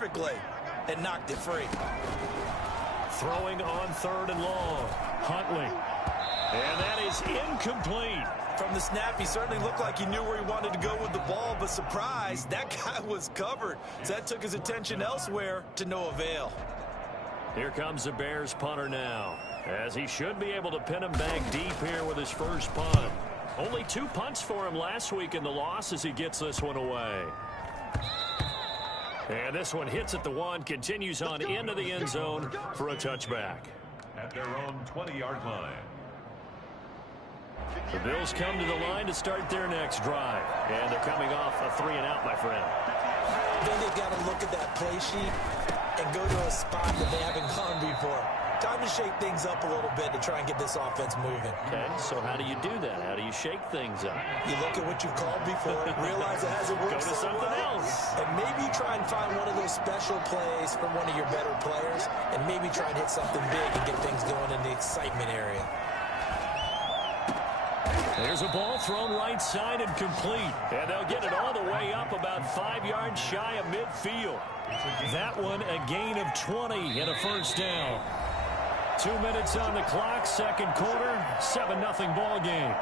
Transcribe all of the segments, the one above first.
perfectly and knocked it free. Throwing on 3rd and long. Huntley. And that is incomplete. From the snap, he certainly looked like he knew where he wanted to go with the ball, but surprise, that guy was covered. So that took his attention elsewhere to no avail. Here comes the Bears punter now, as he should be able to pin him back deep here with his first punt. Only 2 punts for him last week in the loss as he gets this one away. And this one hits at the 1, continues on into the end zone for a touchback. At their own 20-yard line. The Bills come to the line to start their next drive. And they're coming off a 3-and-out, my friend. Then they've got to look at that play sheet and go to a spot that they haven't gone before. Time to shake things up a little bit to try and get this offense moving. Okay, so how do you do that? How do you shake things up? You look at what you've called before, realize it hasn't worked Go to something else. and maybe try and find one of those special plays from one of your better players, and maybe try and hit something big and get things going in the excitement area. There's a ball thrown right side and complete. And they'll get it all the way up about 5 yards shy of midfield. That one a gain of 20 and a first down. 2 minutes on the clock, second quarter, 7-0 ball game.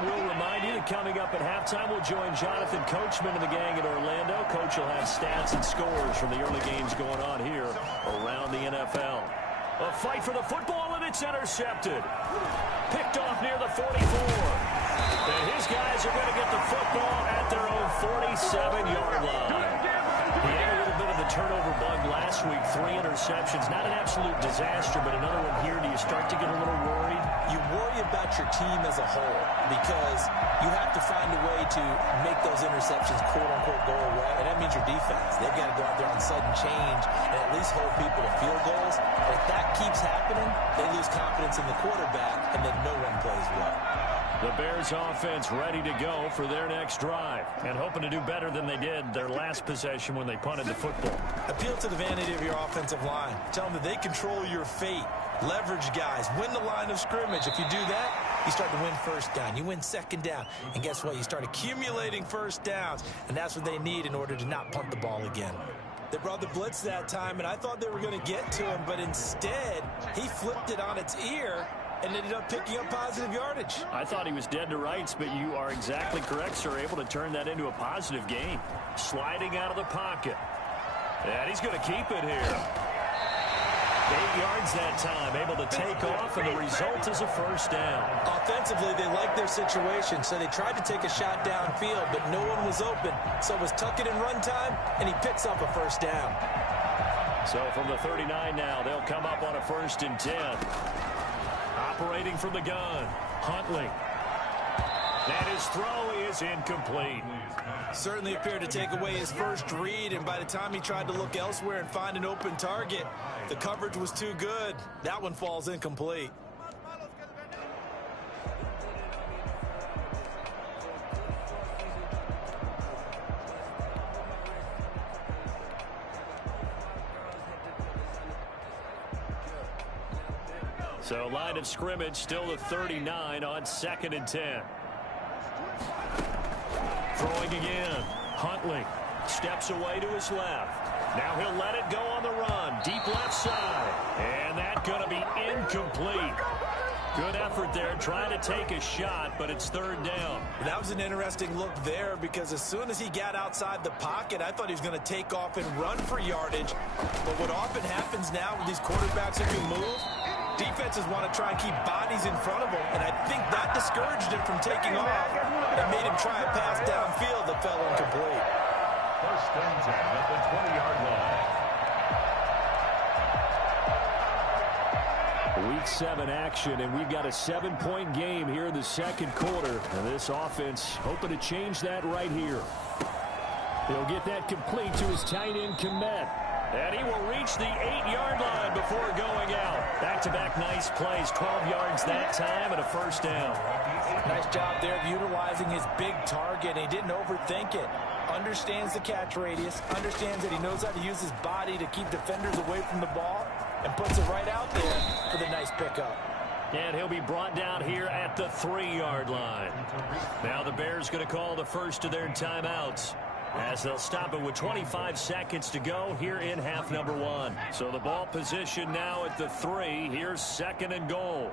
We'll remind you that coming up at halftime, we'll join Jonathan Coachman and the gang in Orlando. Coach will have stats and scores from the early games going on here around the NFL. A fight for the football, and it's intercepted. Picked off near the 44. And his guys are going to get the football at their own 47-yard line. He had a little bit of the turnover bug last week. 3 interceptions. Not an absolute disaster, but another one here. Do you start to get a little worried? You worry about your team as a whole because you have to find a way to make those interceptions quote-unquote go away, and that means your defense. They've got to go out there on sudden change and at least hold people to field goals. And if that keeps happening, they lose confidence in the quarterback, and then no one plays well. The Bears offense ready to go for their next drive and hoping to do better than they did their last possession when they punted the football. Appeal to the vanity of your offensive line. Tell them that they control your fate. Leverage guys. Win the line of scrimmage. If you do that, you start to win first down. You win second down. And guess what? You start accumulating first downs. And that's what they need in order to not punt the ball again. They brought the blitz that time, and I thought they were going to get to him, but instead, he flipped it on its ear and ended up picking up positive yardage. I thought he was dead to rights, but you are exactly correct, sir. Able to turn that into a positive gain. Sliding out of the pocket. And he's going to keep it here. 8 yards that time, able to take off, and the result is a first down. Offensively, they liked their situation, so they tried to take a shot downfield, but no one was open. So it was tuck it in run time, and he picks up a first down. So from the 39 now, they'll come up on a 1st and 10. Operating from the gun, Huntley. And his throw is incomplete. Certainly appeared to take away his first read, and by the time he tried to look elsewhere and find an open target, the coverage was too good. That one falls incomplete. So line of scrimmage still the 39 on 2nd and 10. Throwing again. Huntley steps away to his left. Now he'll let it go on the run. Deep left side. And that's going to be incomplete. Good effort there trying to take a shot, but it's 3rd down. That was an interesting look there because as soon as he got outside the pocket, I thought he was going to take off and run for yardage. But what often happens now with these quarterbacks who can move, defenses want to try and keep bodies in front of them, and I think that discouraged him from taking off and made him try a pass downfield that fell incomplete. 1st and 10 at the 20-yard line. Week 7 action, and we've got a 7-point game here in the second quarter. And this offense hoping to change that right here. He'll get that complete to his tight end, Kmet. And he will reach the 8-yard line before going out. Back-to-back nice plays, 12 yards that time and a first down. Nice job there of utilizing his big target. He didn't overthink it. Understands the catch radius, understands that he knows how to use his body to keep defenders away from the ball, and puts it right out there for the nice pickup. And he'll be brought down here at the 3-yard line. Now the Bears going to call the first of their timeouts, as they'll stop it with 25 seconds to go here in half number 1. So the ball position now at the 3. Here's 2nd and goal.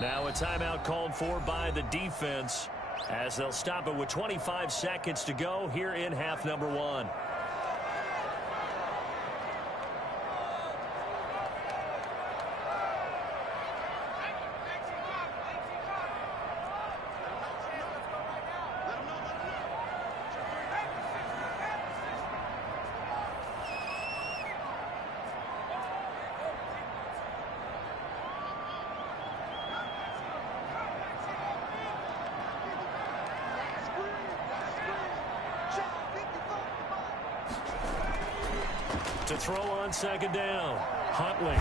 Now a timeout called for by the defense, as they'll stop it with 25 seconds to go here in half number 1. To throw on 2nd down. Huntley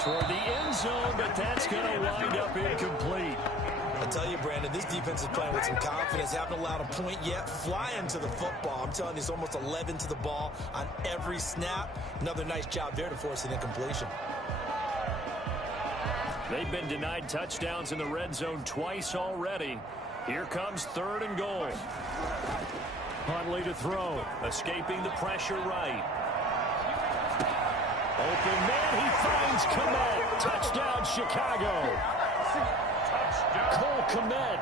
toward the end zone, but that's going to wind up incomplete. I tell you, Brandon, this defense is playing with some confidence. Haven't allowed a point yet. Flying to the football. I'm telling you, it's almost 11 to the ball on every snap. Another nice job there to force an incompletion. They've been denied touchdowns in the red zone twice already. Here comes 3rd and goal. Huntley to throw, escaping the pressure right. Open man, he finds Kmet. Touchdown, Chicago. Cole Kmet,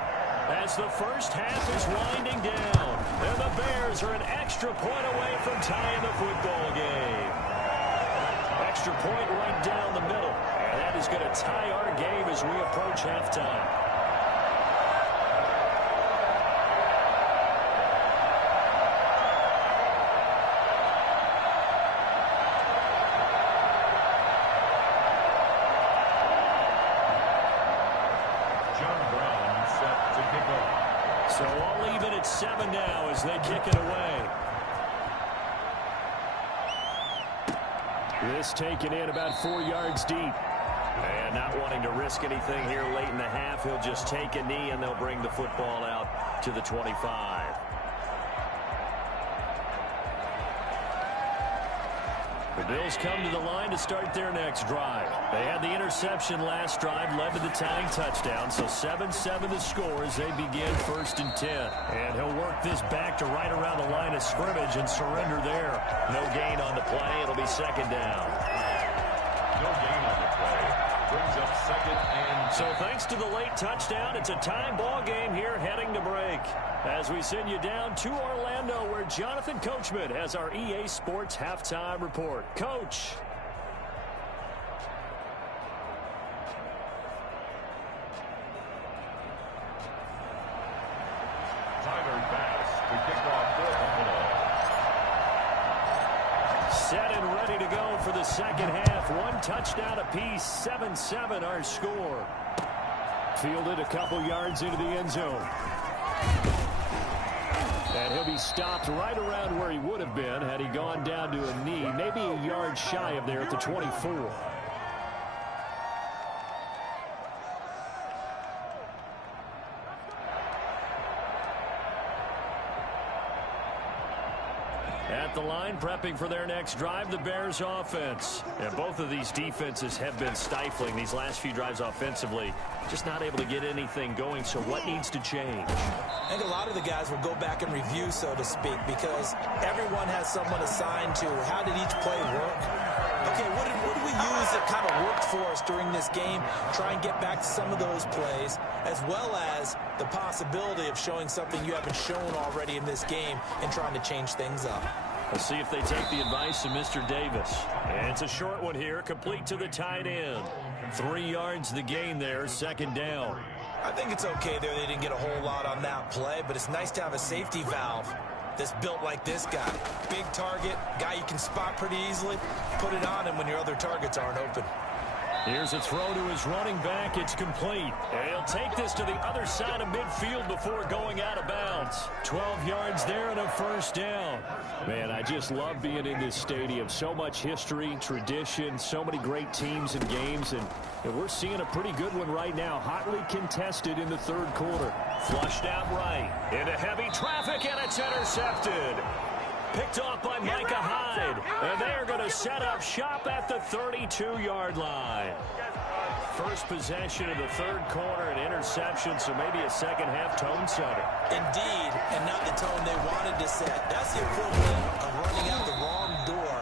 as the first half is winding down. And the Bears are an extra point away from tying the football game. Extra point right down the middle. And that is going to tie our game as we approach halftime. So I'll leave it at 7 now as they kick it away. This taken in about 4 yards deep. And not wanting to risk anything here late in the half, he'll just take a knee and they'll bring the football out to the 25. The Bills come to the line to start their next drive. They had the interception last drive, led to the tying touchdown, so 7-7 the score as they begin 1st and 10. And he'll work this back to right around the line of scrimmage and surrender there. No gain on the play. It'll be 2nd down. No gain on the play. Brings up 2nd and... So thanks to the late touchdown, it's a tie ball game here heading to break. As we send you down to Orlando, where Jonathan Coachman has our EA Sports Halftime Report. Coach. Tyler Bass to kick off for Buffalo. Set and ready to go for the second half. 1 touchdown apiece, 7-7 our score. Fielded a couple yards into the end zone. And he'll be stopped right around where he would have been had he gone down to a knee, maybe a yard shy of there at the 24. At the line, prepping for their next drive, the Bears offense. And both of these defenses have been stifling these last few drives offensively. Just not able to get anything going, so what needs to change? I think a lot of the guys will go back and review, so to speak, because everyone has someone assigned to how did each play work. Okay, what did we use that kind of worked for us during this game? Try and get back to some of those plays, as well as the possibility of showing something you haven't shown already in this game and trying to change things up. Let's see if they take the advice of Mr. Davis. And it's a short one here, complete to the tight end. 3 yards the gain there, 2nd down. I think it's okay there. They didn't get a whole lot on that play, but it's nice to have a safety valve that's built like this guy. Big target, guy you can spot pretty easily. Put it on him when your other targets aren't open. Here's a throw to his running back. It's complete. And he'll take this to the other side of midfield before going out of bounds. 12 yards there and a 1st down. Man, I just love being in this stadium. So much history, tradition, so many great teams and games. And we're seeing a pretty good one right now. Hotly contested in the 3rd quarter. Flushed out right. Into heavy traffic, and it's intercepted. Picked off by Micah Hyde. And they're going to set up shop at the 32-yard line. First possession of the third quarter, an interception, so maybe a second-half tone setter. Indeed, and not the tone they wanted to set. That's the equivalent of running out the wrong door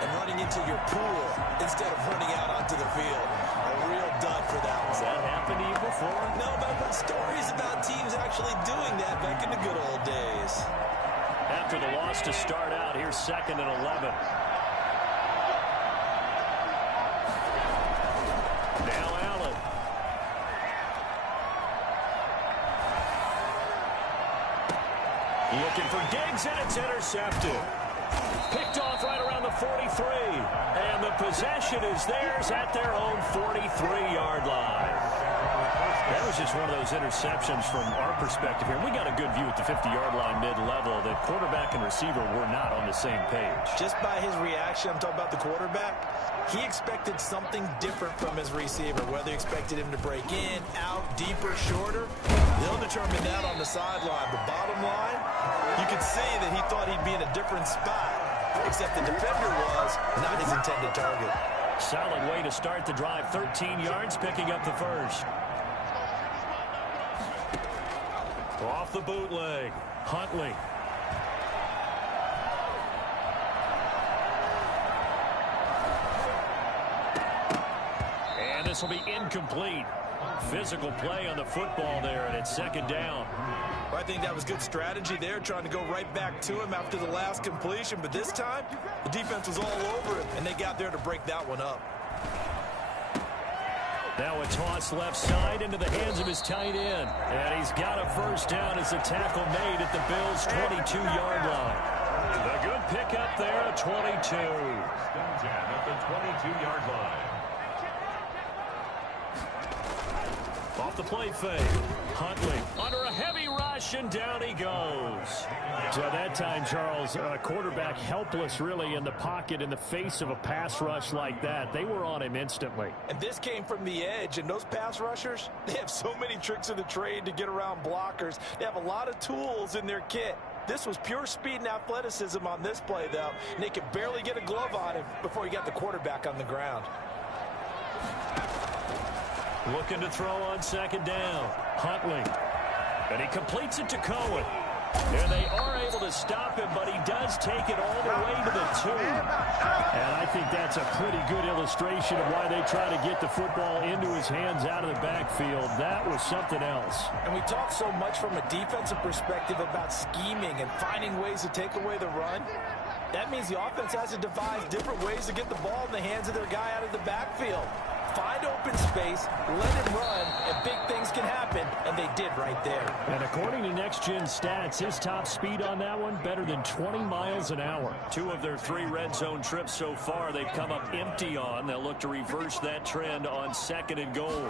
and running into your pool instead of running out onto the field. A real dud for that one. Has that happened to you before? No, but I've heard stories about teams actually doing that back in the good old days. After the loss to start out, here's 2nd and 11. Now Allen. Looking for Diggs, and it's intercepted. Picked off right around the 43. And the possession is theirs at their own 43-yard line. That was just one of those interceptions from our perspective here. We got a good view at the 50-yard line mid-level. The quarterback and receiver were not on the same page. Just by his reaction, I'm talking about the quarterback, he expected something different from his receiver, whether he expected him to break in, out, deeper, shorter. They'll determine that on the sideline. But bottom line, you could see that he thought he'd be in a different spot, except the defender was not his intended target. Solid way to start the drive. 13 yards, picking up the first. Off the bootleg, Huntley. And this will be incomplete. Physical play on the football there, and it's 2nd down. Well, I think that was good strategy there, trying to go right back to him after the last completion. But this time, the defense was all over him, and they got there to break that one up. Now a toss left side into the hands of his tight end. And he's got a first down as the tackle made at the Bills' 22-yard line. The good pickup there at 22. Stones at the 22-yard line. Off the play fake. Huntley under a heavy rush, and down he goes. So that time, Charles, quarterback helpless really in the pocket in the face of a pass rush like that. They were on him instantly. And this came from the edge, and those pass rushers, they have so many tricks of the trade to get around blockers. They have a lot of tools in their kit. This was pure speed and athleticism on this play, though. And they could barely get a glove on him before he got the quarterback on the ground. Looking to throw on 2nd down. Huntley. And he completes it to Cohen. And they are able to stop him, but he does take it all the way to the 2. And I think that's a pretty good illustration of why they try to get the football into his hands out of the backfield. That was something else. And we talk so much from a defensive perspective about scheming and finding ways to take away the run. That means the offense has to devise different ways to get the ball in the hands of their guy out of the backfield. Find open space, let him run, and big things can happen, and they did right there. And according to Next Gen Stats, his top speed on that one, better than 20 miles an hour. 2 of their 3 red zone trips so far, they've come up empty on. They'll look to reverse that trend on 2nd and goal.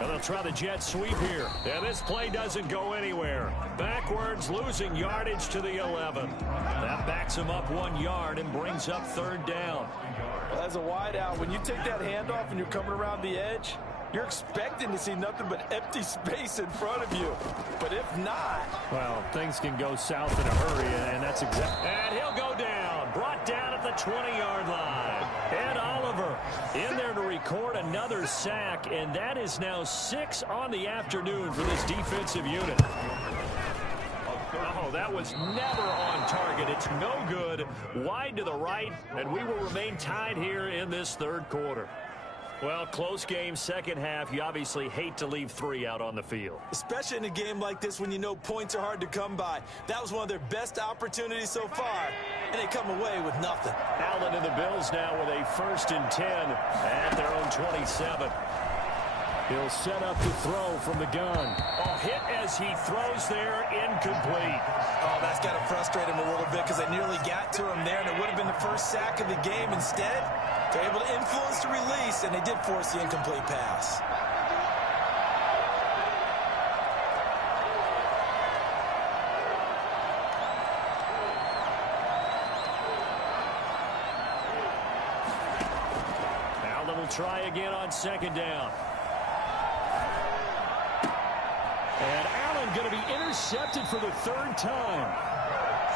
And they'll try the jet sweep here. And this play doesn't go anywhere. Backwards, losing yardage to the 11. That backs him up 1 yard and brings up 3rd down. Well, as a wideout, when you take that handoff and you're coming around the edge, you're expecting to see nothing but empty space in front of you. But if not... well, things can go south in a hurry, and that's exactly... and he'll go down. Brought down at the 20-yard line. Ed Oliver in there to record another sack, and that is now 6 on the afternoon for this defensive unit. Oh, that was never on target. It's no good. Wide to the right, and we will remain tied here in this 3rd quarter. Well, close game, 2nd half. You obviously hate to leave 3 out on the field. Especially in a game like this when you know points are hard to come by. That was one of their best opportunities so far, and they come away with nothing. Allen and the Bills now with a 1st and 10 at their own 27. He'll set up to throw from the gun. Oh, hit as he throws there, incomplete. Oh, that's got to frustrate him a little bit because they nearly got to him there, and it would have been the first sack of the game. Instead, they're able to influence the release, and they did force the incomplete pass. Allen will try again on 2nd down. And Allen going to be intercepted for the 3rd time.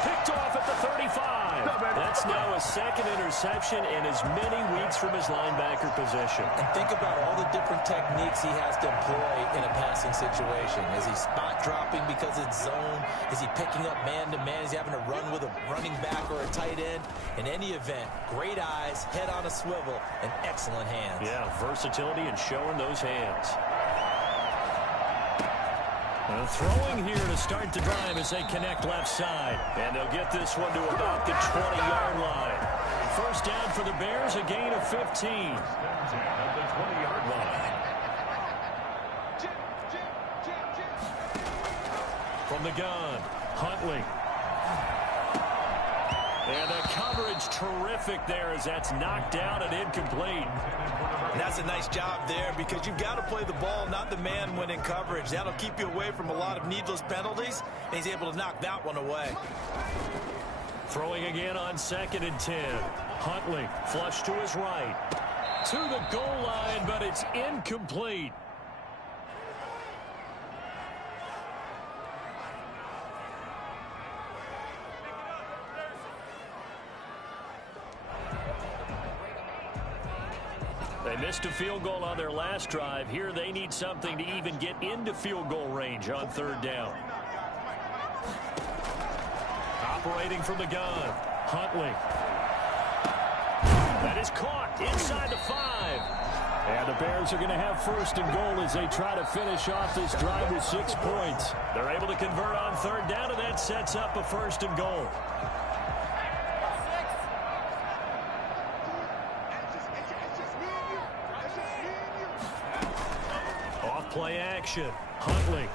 Picked off at the 35. That's now a second interception in as many weeks from his linebacker position. And think about all the different techniques he has to employ in a passing situation. Is he spot dropping because it's zone? Is he picking up man-to-man? Is he having to run with a running back or a tight end? In any event, great eyes, head on a swivel, and excellent hands. Yeah, versatility and showing those hands. Throwing here to start the drive as they connect left side. And they'll get this one to about the 20-yard line. First down for the Bears, a gain of 15. At the 20-yard line. From the gun, Huntley. And the coverage terrific there as that's knocked down and incomplete. And that's a nice job there because you've got to play the ball, not the man when in coverage. That'll keep you away from a lot of needless penalties, and he's able to knock that one away. Throwing again on 2nd and 10. Huntley flush to his right. To the goal line, but it's incomplete. They missed a field goal on their last drive. Here they need something to even get into field goal range on 3rd down. Operating from the gun, Huntley. That is caught inside the 5. And the Bears are going to have 1st and goal as they try to finish off this drive with 6 points. They're able to convert on 3rd down, and that sets up a 1st and goal. Play action. Huntley.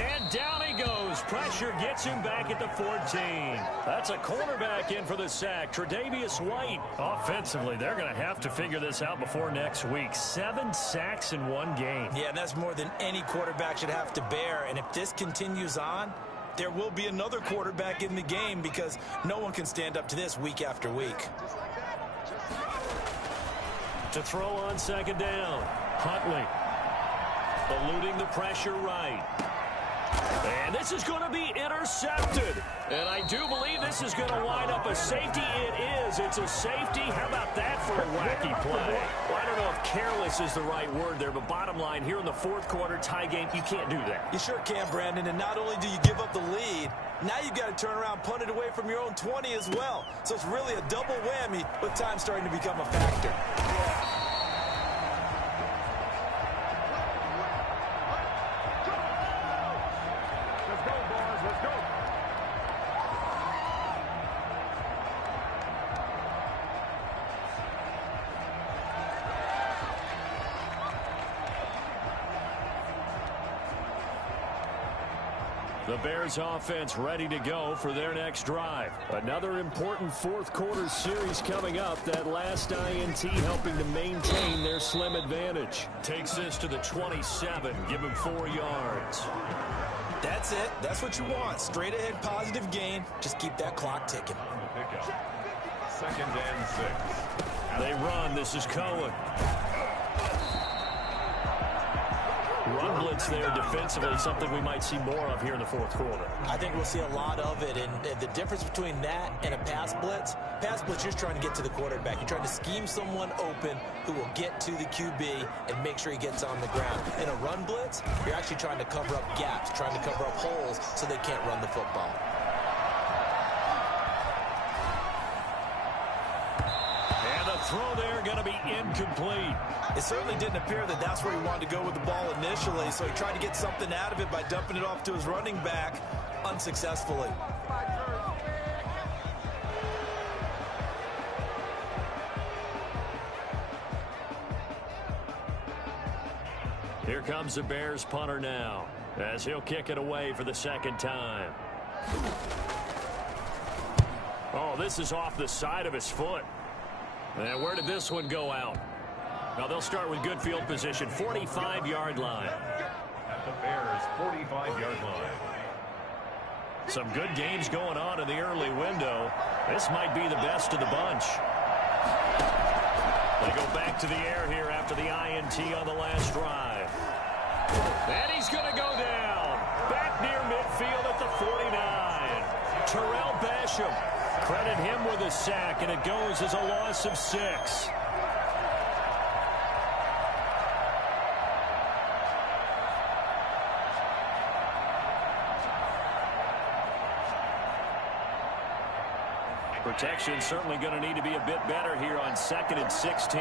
And down he goes. Pressure gets him back at the 14. That's a cornerback in for the sack. Tre'Davious White. Offensively, they're going to have to figure this out before next week. 7 sacks in 1 game. Yeah, and that's more than any quarterback should have to bear. And if this continues on, there will be another quarterback in the game because no one can stand up to this week after week. To throw on 2nd down. Huntley. Eluding the pressure right. And this is going to be intercepted. And I do believe this is going to wind up a safety. It is. It's a safety. How about that for a wacky play? Well, I don't know if careless is the right word there, but bottom line, here in the 4th quarter, tie game, you can't do that. You sure can, Brandon. And not only do you give up the lead, now you've got to turn around, punt it away from your own 20 as well. So it's really a double whammy with time starting to become a factor. The Bears offense ready to go for their next drive. Another important 4th quarter series coming up. That last INT helping to maintain their slim advantage. Takes this to the 27. Give him 4 yards. That's it. That's what you want. Straight ahead positive gain. Just keep that clock ticking. 2nd and 6. They run. This is Cohen. Run blitz there defensively, something we might see more of here in the 4th quarter. I think we'll see a lot of it, and the difference between that and a pass blitz, you're just trying to get to the quarterback. You're trying to scheme someone open who will get to the QB and make sure he gets on the ground. In a run blitz, you're actually trying to cover up gaps, trying to cover up holes so they can't run the football. And the throw there going to be incomplete. It certainly didn't appear that that's where he wanted to go with the ball initially, so he tried to get something out of it by dumping it off to his running back unsuccessfully. Here comes the Bears punter now as he'll kick it away for the 2nd time. Oh, this is off the side of his foot. And where did this one go out? Now they'll start with good field position, 45-yard line. At the Bears' 45-yard line. Some good games going on in the early window. This might be the best of the bunch. They go back to the air here after the INT on the last drive. And he's going to go down. Back near midfield at the 49. Terrell Basham. Credit him with a sack, and it goes as a loss of 6. Protection certainly going to need to be a bit better here on 2nd and 16.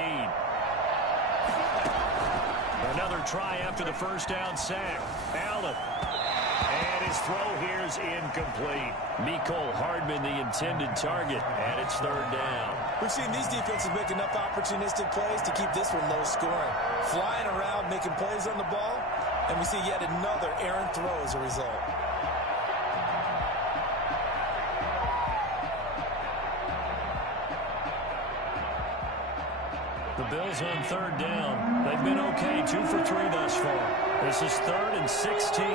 Another try after the first down sack. Allen. And his throw here is incomplete. Mecole Hardman, the intended target, and it's 3rd down. We've seen these defenses make enough opportunistic plays to keep this one low scoring. Flying around, making plays on the ball, and we see yet another errant throw as a result. The Bills on 3rd down. They've been okay, 2 for 3 thus far. This is 3rd and 16.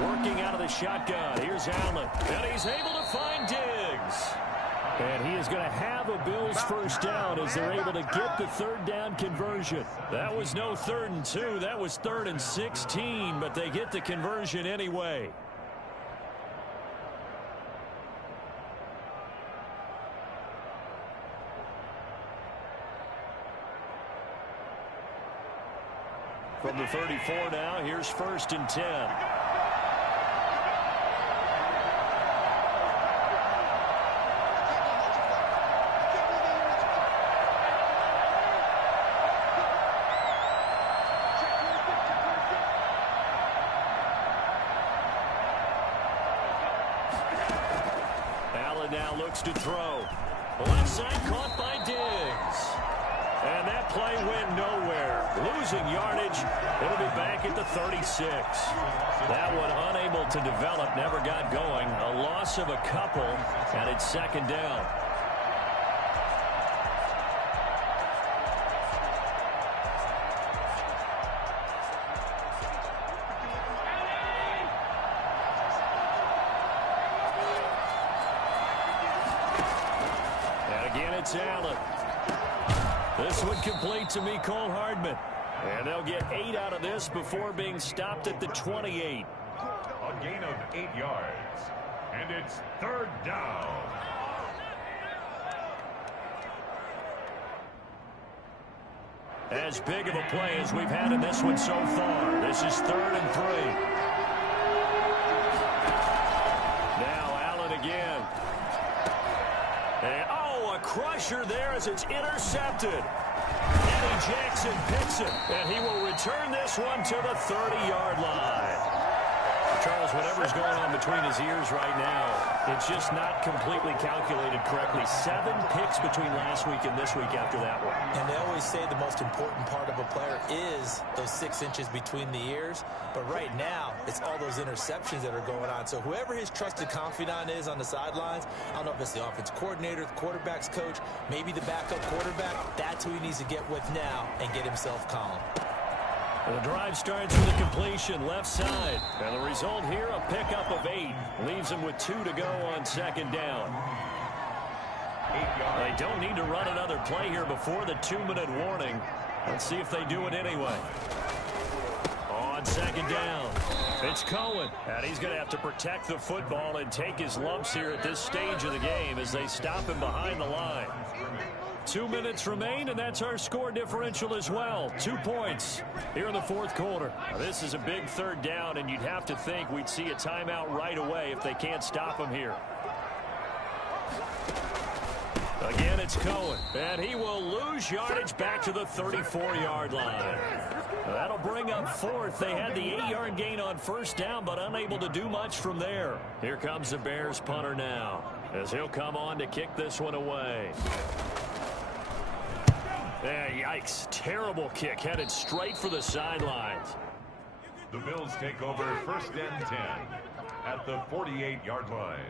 Working out of the shotgun. Here's Allen. And he's able to find Diggs. And he is going to have a Bills first down as they're able to get the 3rd down conversion. That was no 3rd and 2. That was 3rd and 16, but they get the conversion anyway. From the 34 now, here's 1st and 10. Now looks to throw. Left side caught by Diggs. And that play went nowhere. Losing yardage. It'll be back at the 36. That one unable to develop, never got going. A loss of a couple, and it's 2nd down. It's Allen. This one complete to Mecole Hardman. And they'll get 8 out of this before being stopped at the 28. A gain of 8 yards. And it's 3rd down. As big of a play as we've had in this one so far. This is 3rd and 3. Now Allen again. And crusher there as it's intercepted. Eddie Jackson picks it, and he will return this one to the 30-yard line. Charles, whatever's going on between his ears right now, it's just not completely calculated correctly. 7 picks between last week and this week after that one. And they always say the most important part of a player is those 6 inches between the ears. But right now, it's all those interceptions that are going on. So whoever his trusted confidant is on the sidelines, I don't know if it's the offense coordinator, the quarterback's coach, maybe the backup quarterback, that's who he needs to get with now and get himself calm. The drive starts with a completion left side. And the result here, a pickup of 8. Leaves him with 2 to go on 2nd down. They don't need to run another play here before the 2-minute warning. Let's see if they do it anyway. On 2nd down, it's Cohen. And he's going to have to protect the football and take his lumps here at this stage of the game as they stop him behind the line. 2 minutes remain, and that's our score differential as well. 2 points here in the 4th quarter. Now, this is a big 3rd down, and you'd have to think we'd see a timeout right away if they can't stop him here. Again, it's Cohen, and he will lose yardage back to the 34-yard line. That'll bring up 4th. They had the 8-yard gain on 1st down, but unable to do much from there. Here comes the Bears punter now, as he'll come on to kick this one away. Yikes. Terrible kick headed straight for the sidelines. The Bills take over 1st and 10 at the 48-yard line.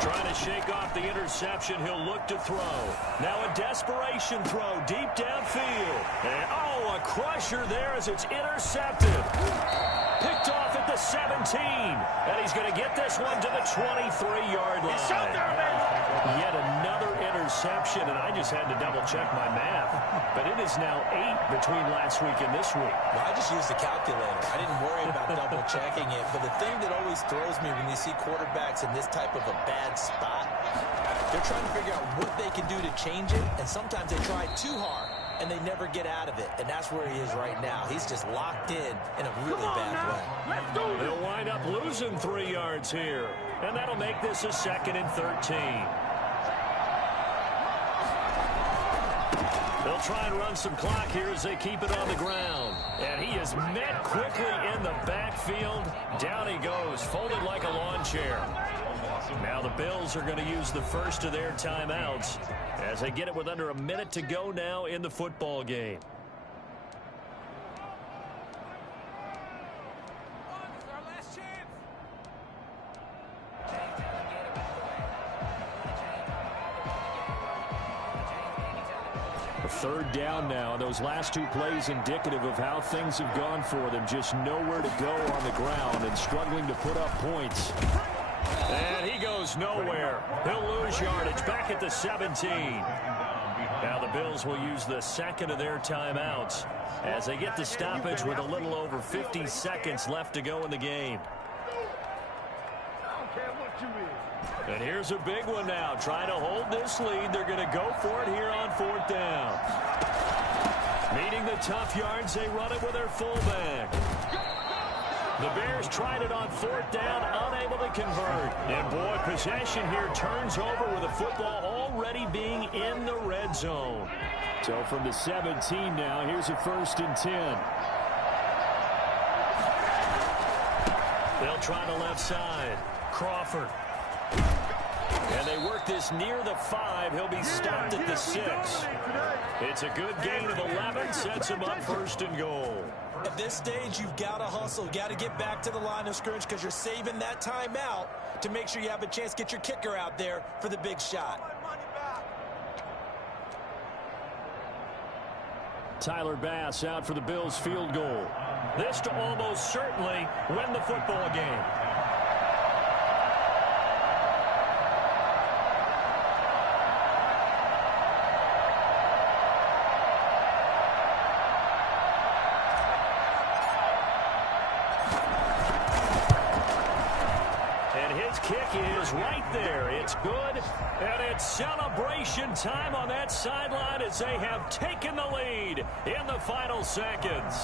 Trying to shake off the interception. He'll look to throw. Now a desperation throw deep downfield. And, a crusher there as it's intercepted. Picked off at the 17. And he's going to get this one to the 23-yard line. Yet another interception, and I just had to double-check my math. But it is now 8 between last week and this week. Well, I just used the calculator. I didn't worry about double-checking it. But the thing that always throws me when you see quarterbacks in this type of a bad spot, they're trying to figure out what they can do to change it, and sometimes they try too hard, and they never get out of it. And that's where he is right now. He's just locked in a really bad way. They'll wind up losing 3 yards here, and that'll make this a 2nd and 13. They'll try and run some clock here as they keep it on the ground. And he is met quickly in the backfield. Down he goes, folded like a lawn chair. Now the Bills are going to use the first of their timeouts as they get it with under a minute to go now in the football game. Third down now, and those last 2 plays indicative of how things have gone for them. Just nowhere to go on the ground and struggling to put up points. And he goes nowhere. He'll lose yardage back at the 17. Now the Bills will use the 2nd of their timeouts as they get the stoppage with a little over 50 seconds left to go in the game. And here's a big one now. Trying to hold this lead. They're going to go for it here on 4th down. Meeting the tough yards, they run it with their fullback. The Bears tried it on 4th down, unable to convert. And boy, possession here turns over with the football already being in the red zone. So from the 17 now, here's a 1st and 10. They'll try the left side. Crawford. And they work this near the 5. He'll be stopped at the 6. It's a good gain of 11. Sets him up 1st and goal. At this stage, you've got to hustle. You've got to get back to the line of scrimmage because you're saving that timeout to make sure you have a chance to get your kicker out there for the big shot. Tyler Bass out for the Bills field goal. This to almost certainly win the football game. Right there. It's good, and it's celebration time on that sideline as they have taken the lead in the final seconds.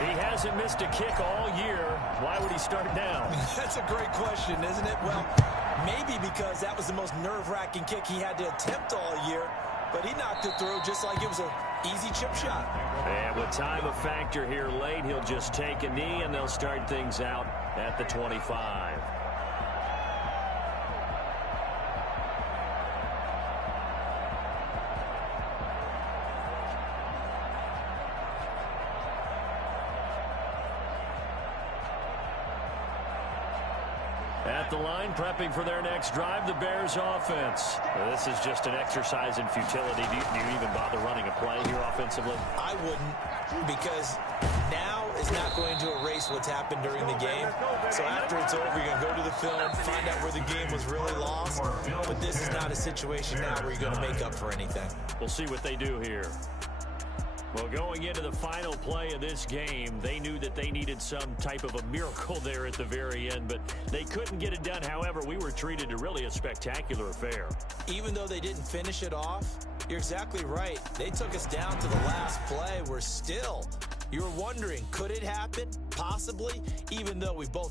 He hasn't missed a kick all year. Why would he start now? That's a great question, isn't it? Well, maybe because that was the most nerve-wracking kick he had to attempt all year, but he knocked it through just like it was an easy chip shot. And with time a factor here late, he'll just take a knee, and they'll start things out at the 25. At the line, prepping for their next drive, the Bears offense. This is just an exercise in futility. Do you even bother running a play here offensively? I wouldn't, because now is not going to erase what's happened during the game. So after it's over, you're going to go to the film, find out where the game was really lost. But this is not a situation now where you're going to make up for anything. We'll see what they do here. Well, going into the final play of this game, they knew that they needed some type of a miracle there at the very end, but they couldn't get it done. However, we were treated to really a spectacular affair. Even though they didn't finish it off, you're exactly right. They took us down to the last play. We're still, you're wondering, could it happen? Possibly, even though we both